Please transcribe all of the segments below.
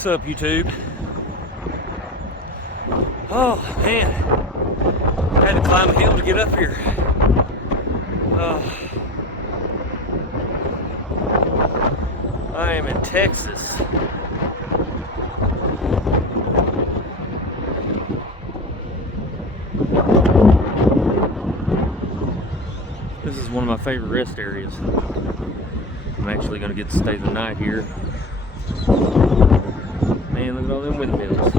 What's up, YouTube? Oh man, I had to climb a hill to get up here. I am in Texas. This is one of my favorite rest areas. I'm actually going to get to stay the night here. Man, look at all them windmills.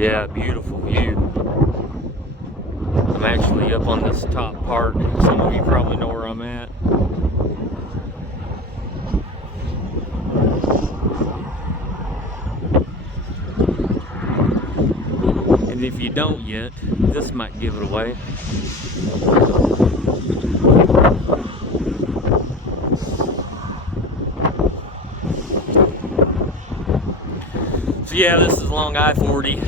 Yeah, beautiful view. I'm actually up on this top part. Some of you probably know where I'm at. And if you don't yet, this might give it away. So yeah, this is along I-40.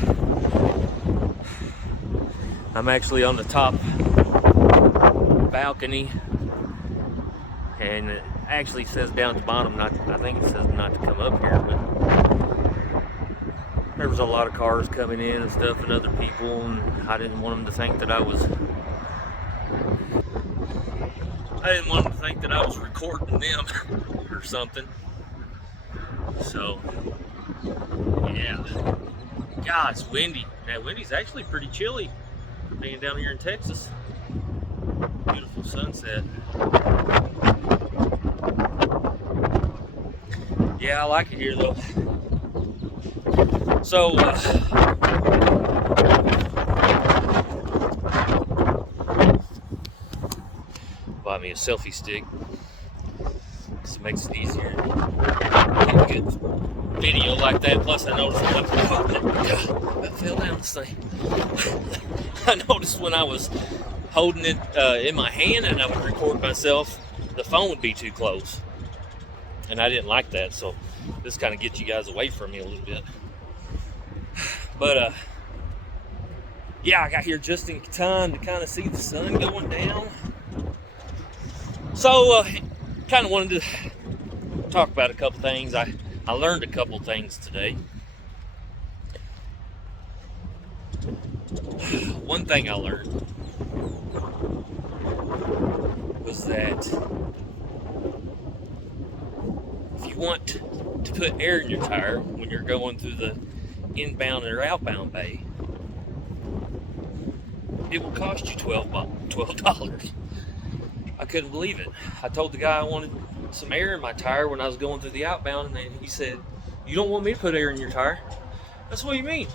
I'm actually on the top balcony, and it actually says down at the bottom, I think it says not to come up here, but there was a lot of cars coming in and stuff and other people, and I didn't want them to think that I was recording them or something. So yeah, God, it's windy. Now windy's actually pretty chilly being down here in Texas. Beautiful sunset. Yeah, I like it here though. So bought me a selfie stick. This makes it easier to get a good video like that. Plus I noticed I fell down this thing. I noticed when I was holding it in my hand and I would record myself, the phone would be too close. And I didn't like that, so this kind of gets you guys away from me a little bit. But yeah, I got here just in time to kind of see the sun going down. So kind of wanted to talk about a couple things. I learned a couple things today. One thing I learned was that if you want to put air in your tire when you're going through the inbound or outbound bay, it will cost you $12. I couldn't believe it. I told the guy I wanted some air in my tire when I was going through the outbound, and he said, "You don't want me to put air in your tire?" That's what you mean.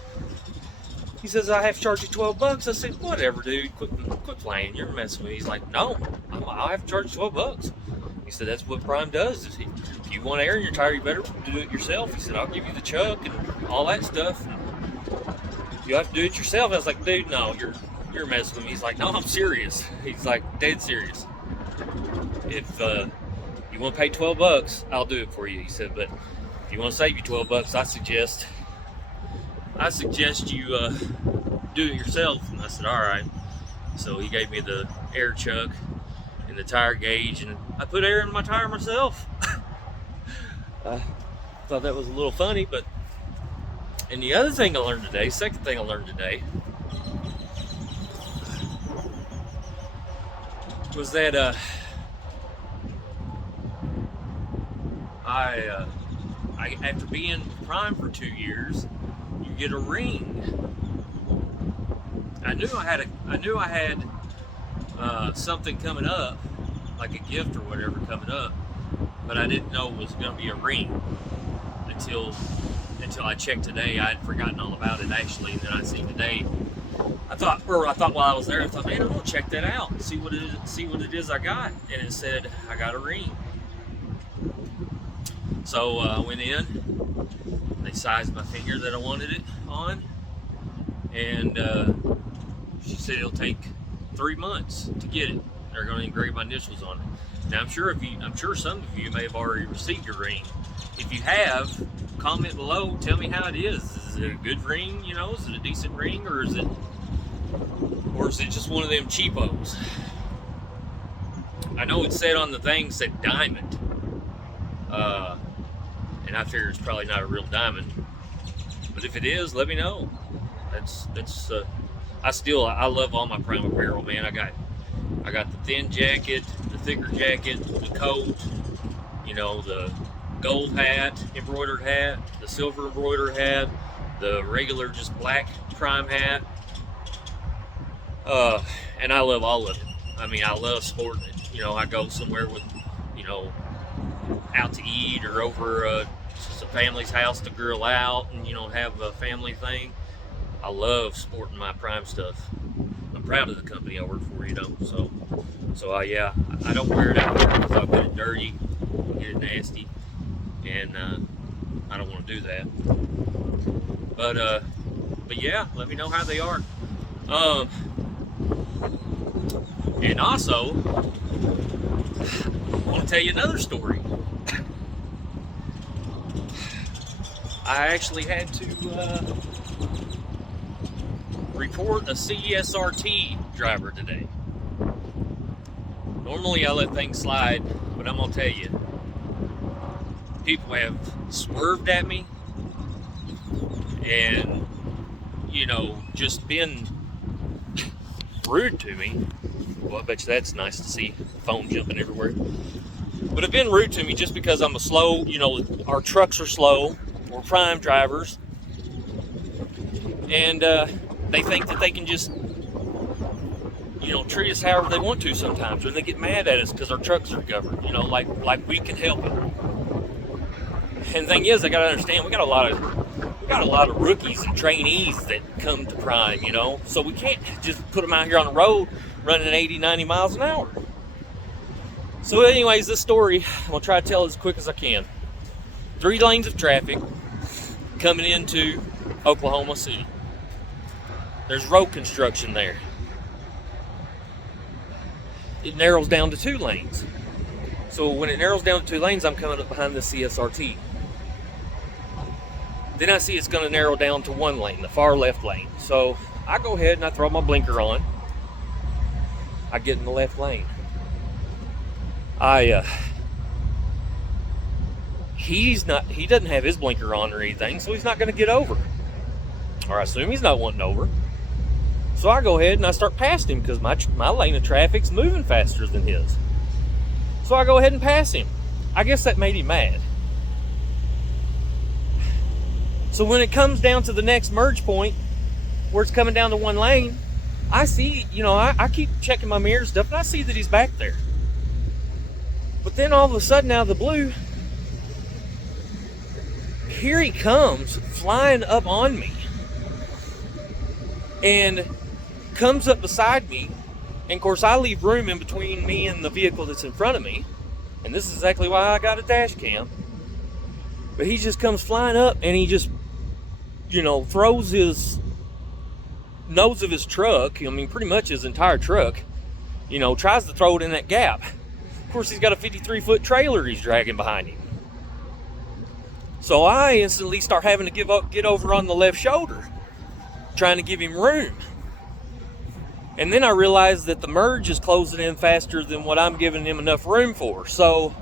He says, "I have to charge you $12. I said, "Whatever, dude. Quit playing. You're messing with me." He's like, "No, I'll have to charge you $12. He said, "That's what Prime does. If you want air in your tire, you better do it yourself." He said, "I'll give you the chuck and all that stuff. You have to do it yourself." I was like, "Dude, no, you're messing with me." He's like, "No, I'm serious." He's like, dead serious. If you want to pay $12, I'll do it for you. He said, "But if you want to save you $12, I suggest you do it yourself." And I said, "All right." So he gave me the air chuck and the tire gauge, and I put air in my tire myself. I thought that was a little funny, but and the other thing I learned today, second thing I learned today, was that I after being Prime for 2 years, you get a ring. I knew I had something coming up, like a gift or whatever coming up, but I didn't know it was going to be a ring until I checked today. I had forgotten all about it actually, and then I seen today. I thought while I was there, I thought, man, I'm gonna check that out and see what it is I got, and it said I got a ring. So I went in. They sized my finger that I wanted it on, and she said it'll take 3 months to get it. They're going to engrave my initials on it. Now I'm sure some of you may have already received your ring. If you have, comment below. Tell me how it is. Is it a good ring? You know, is it a decent ring, or is it just one of them cheapos? I know it said on the thing said diamond, and I figure it's probably not a real diamond. But if it is, let me know. That's I love all my prime apparel, man. I got the thin jacket, the thicker jacket, the coat, the gold hat, embroidered hat, the silver embroidered hat, the regular just black prime hat. And I love all of it. I mean, I love sporting it. I go somewhere with, out to eat or over just a family's house to grill out and, have a family thing. I love sporting my prime stuff. I'm proud of the company I work for, So yeah, I don't wear it out there because I'll get it dirty, get it nasty, and I don't want to do that. But yeah, let me know how they are. And also, I want to tell you another story. I actually had to report a CSRT driver today. Normally I let things slide, but I'm gonna tell you, people have swerved at me and, just been rude to me. Well, I bet you that's nice to see, phone jumping everywhere. But have been rude to me just because I'm a slow, our trucks are slow, we're prime drivers, and they think that they can just, treat us however they want to sometimes, or they get mad at us because our trucks are governed, like we can help it. And the thing is, I gotta understand, we got a lot of rookies and trainees that come to prime, so we can't just put them out here on the road running 80, 90 miles an hour. So anyways, this story, I'm gonna try to tell it as quick as I can. 3 lanes of traffic coming into Oklahoma City. There's road construction there. It narrows down to 2 lanes. So when it narrows down to 2 lanes, I'm coming up behind the CSRT. Then I see it's going to narrow down to 1 lane, the far left lane. So I go ahead and I throw my blinker on. I get in the left lane. He doesn't have his blinker on or anything, so he's not going to get over. Or I assume he's not wanting over. So I go ahead and I start past him because my lane of traffic's moving faster than his. So I go ahead and pass him. I guess that made him mad. So when it comes down to the next merge point, where it's coming down to 1 lane, I see, I keep checking my mirror stuff, and I see that he's back there. But then all of a sudden, out of the blue, here he comes flying up on me. And comes up beside me, and of course I leave room in between me and the vehicle that's in front of me, and this is exactly why I got a dash cam. But he just comes flying up, and he just throws his nose of his truck, pretty much his entire truck, tries to throw it in that gap. Of course, he's got a 53-foot trailer he's dragging behind him. So I instantly start having to get over on the left shoulder, trying to give him room. And then I realized that the merge is closing in faster than what I'm giving him enough room for. So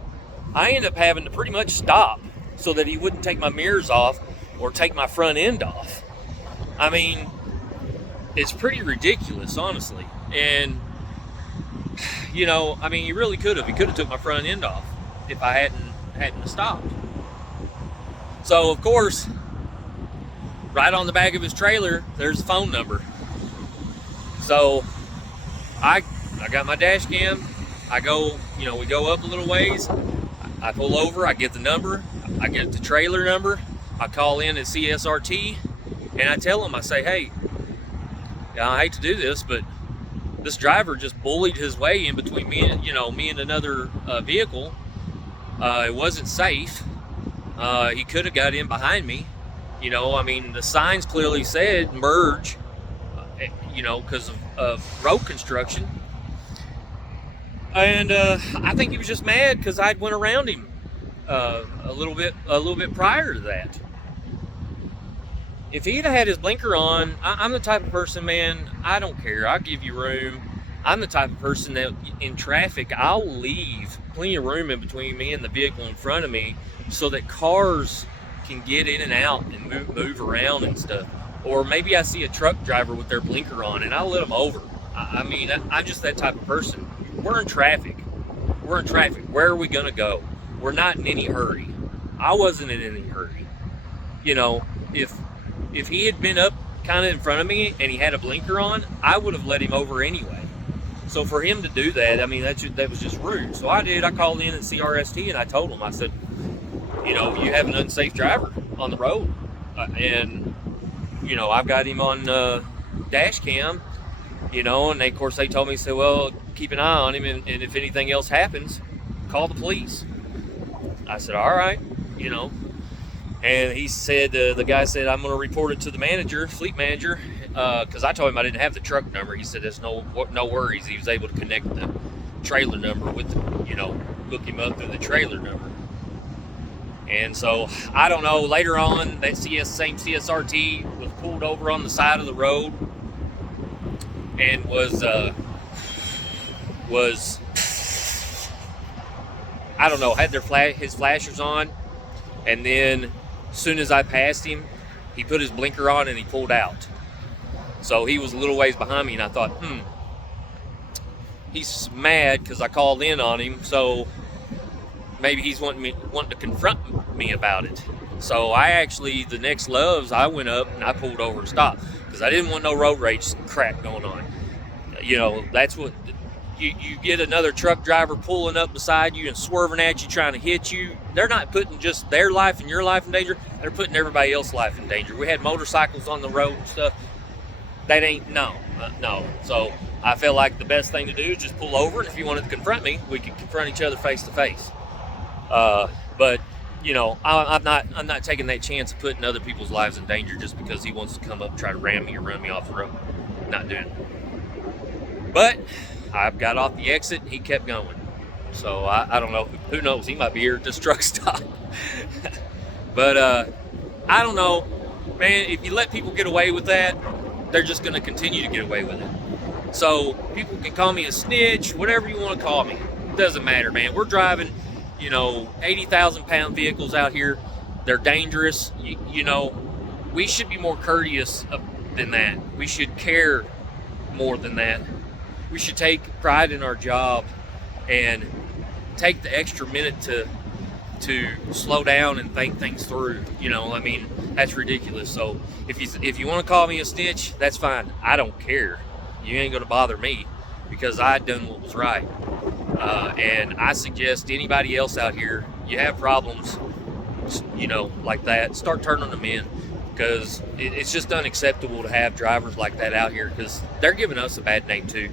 I end up having to pretty much stop so that he wouldn't take my mirrors off or take my front end off. It's pretty ridiculous, honestly. And, he really could have. He could have took my front end off if I hadn't stopped. So, of course, right on the back of his trailer, there's a phone number. So I got my dash cam. I go, we go up a little ways. I pull over. I get the number. I get the trailer number. I call in at CSRT, and I tell them, I say, hey, I hate to do this, but this driver just bullied his way in between me and another vehicle. It wasn't safe. He could have got in behind me. The signs clearly said merge, because of road construction. And I think he was just mad because I'd went around him a little bit prior to that. If he'd have had his blinker on, I'm the type of person, man, I don't care. I'll give you room. I'm the type of person that in traffic, I'll leave plenty of room in between me and the vehicle in front of me so that cars can get in and out and move around and stuff. Or maybe I see a truck driver with their blinker on and I'll let them over. I mean, I'm just that type of person. We're in traffic. We're in traffic. Where are we going to go? We're not in any hurry. I wasn't in any hurry. You know, if he had been up kind of in front of me and he had a blinker on, I would have let him over anyway. So for him to do that, I mean, that was just rude. So I did. I called in at CRST and I told him, I said, you know, you have an unsafe driver on the road. And, you know, I've got him on dash cam, you know, and of course they told me, said, well, keep an eye on him. And if anything else happens, call the police. I said, all right, you know. And he said, the guy said, I'm going to report it to the manager, fleet manager, because I told him I didn't have the truck number. He said, there's no worries. He was able to connect the trailer number with, you know, look him up through the trailer number. And so, I don't know, later on, that same CSRT was pulled over on the side of the road and was I don't know, had his flashers on, and then as soon as I passed him, he put his blinker on and he pulled out. So he was a little ways behind me, and I thought, he's mad because I called in on him, so maybe he's wanting to confront me about it. So I actually, the next loves, I went up and I pulled over and stopped because I didn't want no road rage crap going on. You know, that's what, you get another truck driver pulling up beside you and swerving at you, trying to hit you. They're not putting just their life and your life in danger. They're putting everybody else's life in danger. We had motorcycles on the road and stuff. That ain't, no. So I felt like the best thing to do is just pull over, and if you wanted to confront me, we could confront each other face to face. But you know, I'm not taking that chance of putting other people's lives in danger just because he wants to come up and try to ram me or run me off the road. Not doing it. But I got off the exit, he kept going. So I don't know, who knows, he might be here at this truck stop. But I don't know, man, if you let people get away with that, they're just going to continue to get away with it. So people can call me a snitch, whatever you want to call me. It doesn't matter, man. We're driving, you know, 80,000 pound vehicles out here. They're dangerous. You know, we should be more courteous than that. We should care more than that. We should take pride in our job and take the extra minute to slow down and think things through. You know, I mean, that's ridiculous. So if you want to call me a snitch, that's fine. I don't care. You ain't gonna bother me because I done what was right. And I suggest anybody else out here, you have problems, you know, like that, start turning them in, because it's just unacceptable to have drivers like that out here, because they're giving us a bad name too.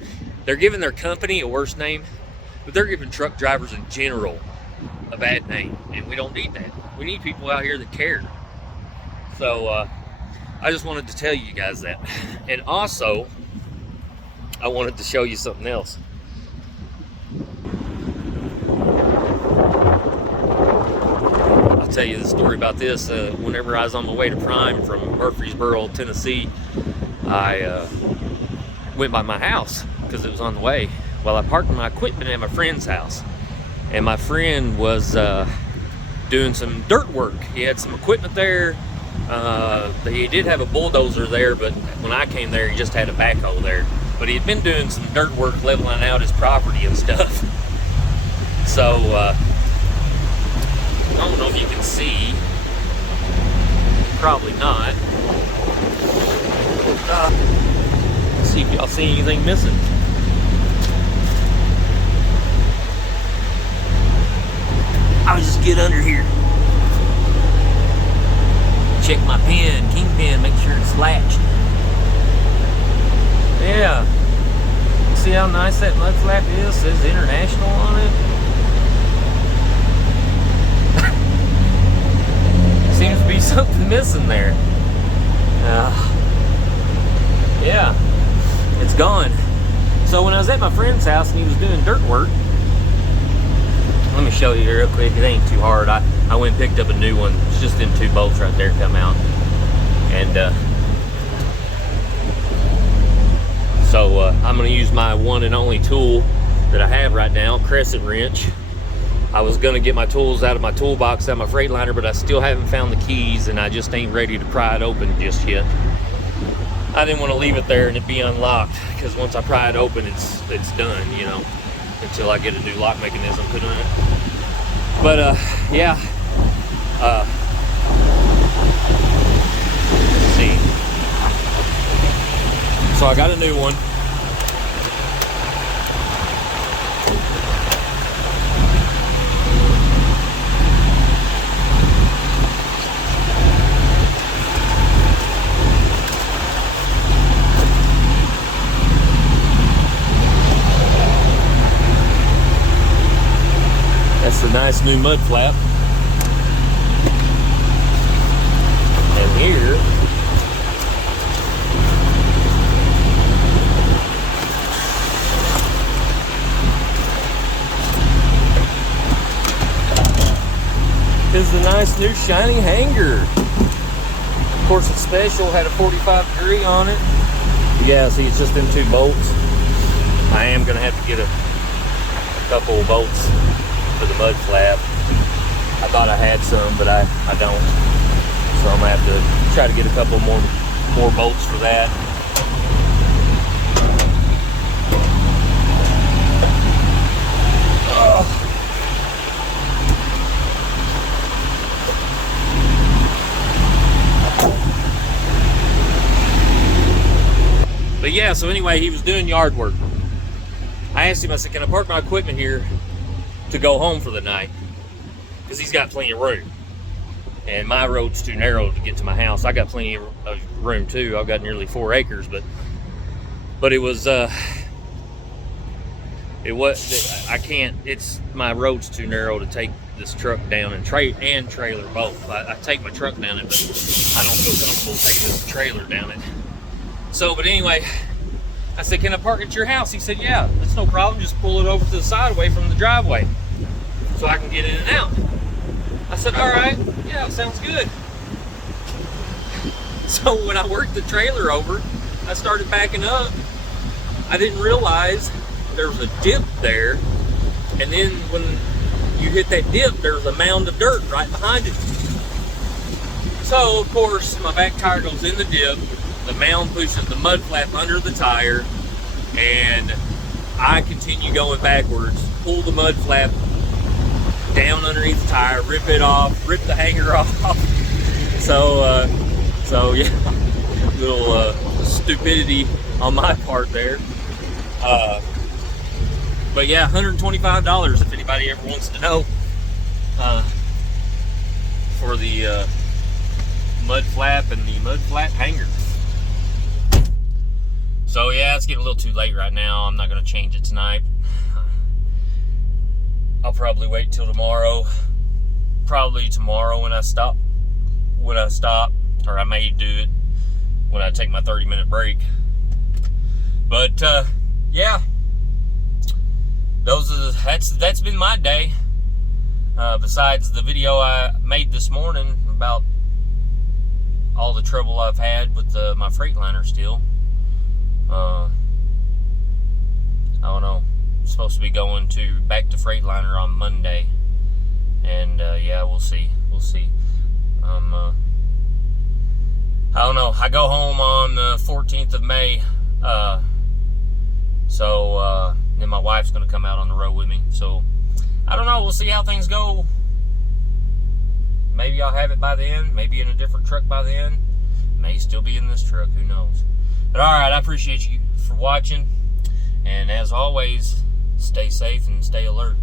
They're giving their company a worse name, but they're giving truck drivers in general a bad name, and we don't need that. We need people out here that care. So I just wanted to tell you guys that. And also, I wanted to show you something else. I'll tell you the story about this. Whenever I was on my way to Prime from Murfreesboro, Tennessee, I went by my house because it was on the way. Well, I parked my equipment at my friend's house, and my friend was doing some dirt work. He had some equipment there. He did have a bulldozer there, but when I came there, he just had a backhoe there. But he had been doing some dirt work, leveling out his property and stuff. So, I don't know if you can see. Probably not. Let's see if y'all see anything missing. I'll just get under here. Check my pin, kingpin, make sure it's latched. Yeah. See how nice that mud flap is? It says international on it. Seems to be something missing there. Yeah, it's gone. So when I was at my friend's house and he was doing dirt work, let me show you real quick. It ain't too hard. I went and picked up a new one. It's just them two bolts right there come out. And So I'm going to use my one and only tool that I have right now, crescent wrench. I was going to get my tools out of my toolbox out of my Freightliner, but I still haven't found the keys, and I just ain't ready to pry it open just yet. I didn't want to leave it there and it be unlocked, because once I pry it open, it's done, you know, until I get a new lock mechanism put on it. But yeah, let's see. So I got a new one. That's a nice new mud flap. And here is the nice new shiny hanger. Of course, it's special, had a 45-degree on it. Yeah, see, it's just them 2 bolts. I am gonna have to get a couple of bolts for the mud flap. I thought I had some, but I don't. So I'm gonna have to try to get a couple more bolts for that. But yeah, so anyway, he was doing yard work. I asked him, I said, can I park my equipment here to go home for the night? Because he's got plenty of room. And my road's too narrow to get to my house. I got plenty of room too. I've got nearly 4 acres, but it was, I can't, my road's too narrow to take this truck down and trailer both. I take my truck down it, but I don't feel comfortable taking this trailer down it. So, but anyway, I said, can I park at your house? He said, yeah, that's no problem. Just pull it over to the side away from the driveway so I can get in and out. I said, all right, yeah, sounds good. So when I worked the trailer over, I started backing up. I didn't realize there was a dip there. And then when you hit that dip, there's a mound of dirt right behind it. So, of course, my back tire goes in the dip. The mound pushes the mud flap under the tire, and I continue going backwards, pull the mud flap down underneath the tire, rip it off, rip the hanger off. So yeah, little stupidity on my part there. But yeah, $125 if anybody ever wants to know, for the mud flap and the mud flap hanger. So yeah, it's getting a little too late right now. I'm not gonna change it tonight. I'll probably wait till tomorrow. Probably tomorrow when I stop, or I may do it when I take my 30-minute break. But yeah, that's been my day. Besides the video I made this morning about all the trouble I've had with my Freightliner still. I don't know. I'm supposed to be going back to Freightliner on Monday, and yeah, we'll see. I don't know. I go home on the 14th of May, so then my wife's gonna come out on the road with me. So I don't know. We'll see how things go. Maybe I'll have it by then. Maybe in a different truck by then. May still be in this truck. Who knows? But all right, I appreciate you for watching, and as always, stay safe and stay alert.